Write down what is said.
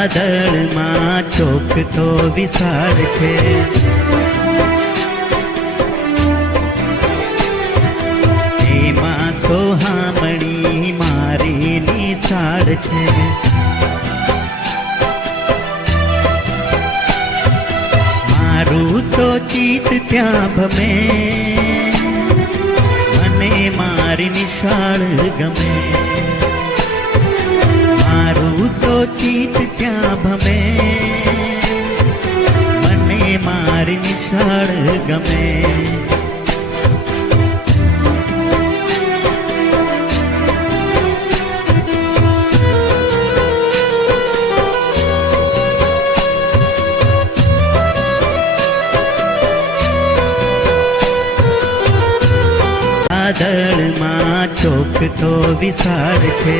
વાદળમાં ચોક તો વિશાળ છે, એમાં સોહામણી મારી નિશાળ છે. મારું તો ચિત્ત ત્યાં ભમે, મને મારી નિશાળ ગમે. મારું તો ચિત્ત ત્યાં ભમે, મને મારી નિશાળ ગમે. વાદળમાં ચોક તો વિશાળ છે,